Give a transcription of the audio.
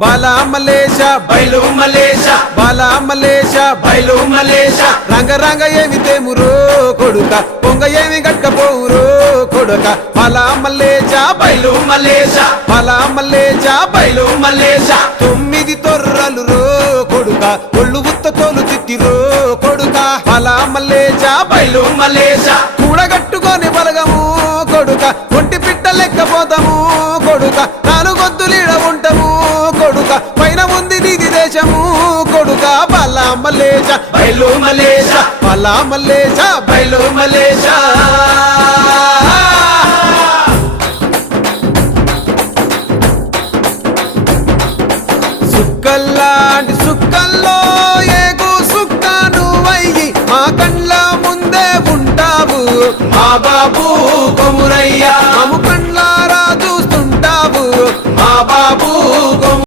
బాలా మలేష బయలు మలేష బాలా మలేష బయలు మలేష రంగ రంగ ఏమి తేమురో కొడుక పొంగ ఏమి గట్టపోవురో కొడుక బాలా మలేష బయలు మలేష బాలా మలేష బయలు మలేష 9 తొర్రలు రో కొడుక ఒళ్ళు ఉత్త తోలు తిట్టిరో కొడుక బాలా మలేష బయలు మలేష కూడగట్టుకొని బలగము కొడుక ఒంటి పిట్ట లెక్కపోతాము కొడుక 4 గొద్దులీడ ఉంటాము కొడుక పైన ఉంది నీది దేశము కొడుక బాలా మలేష బయలు మలేష బాలా మలేష బయలు మలేష సుక్కల్లాంటి సుక్కల్లో ఏగు సుక్క నువ్వయ్యి మా కండ్ల ముందే ఉంటావు మా బాబు కొమురయ్య మము కండ్లారా చూస్తుంటావు మా బాబు